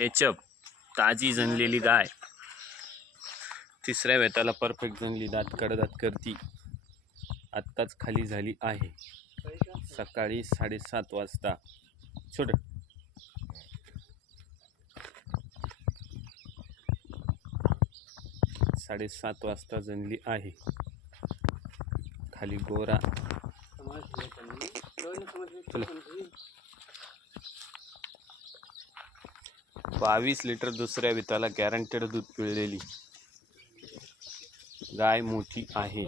एचप ताजी जनलेली गाय. तिसऱ्या वेताला परफेक्ट जनली दात कडदात करती. आत्ताच खाली झाली आहे. सकाळी साडेसात वाजता. छोट. साडेसात वाजता जनली आहे. खाली गोरा. बावीस लिटर दुसऱ्या विताला गॅरंटेड दूध पिळलेली गाय मोठी आहे.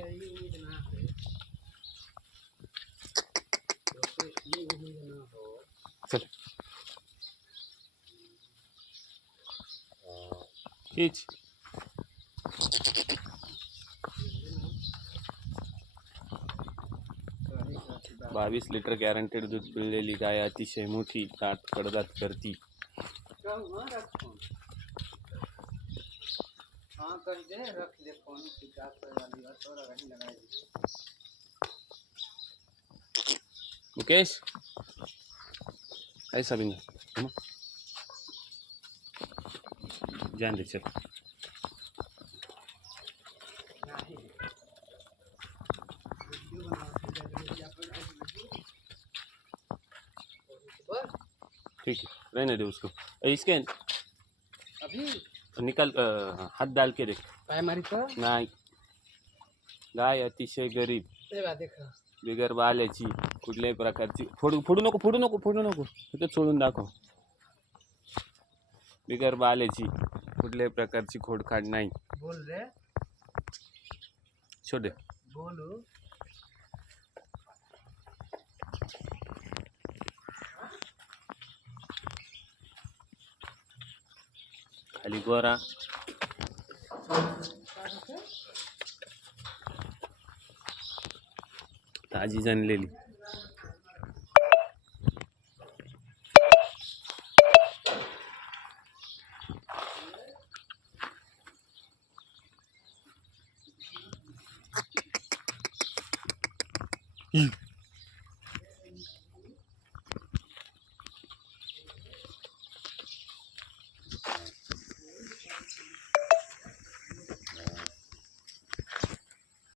चल. बावीस लिटर गॅरंटेड दूध पिळलेली गाय अतिशय मोठी दात कडदात करती. हाँ कर दे रख दे फोन किताब पर कर वाली बात और कहीं दीजिए मुकेश? ऐसा भी नहीं जान दे चल। ठीक है रहने दे उसको। इसके अभी? निकाल हात डाल के देख। पाय मारी तो? नाही। गाय अतिशय गरीब। ते बा देखा बिगर बाल्याची कुठल्याही प्रकारची फोडू फोडू नको फोडू नको फोडू नको। फक्त सोडून दाखव बिगर बाल्याची कुठल्याही प्रकारची खोडखाड नाही। बोल रे। छोटे बोलू। खाली गोरा ताजी जनलेली ही.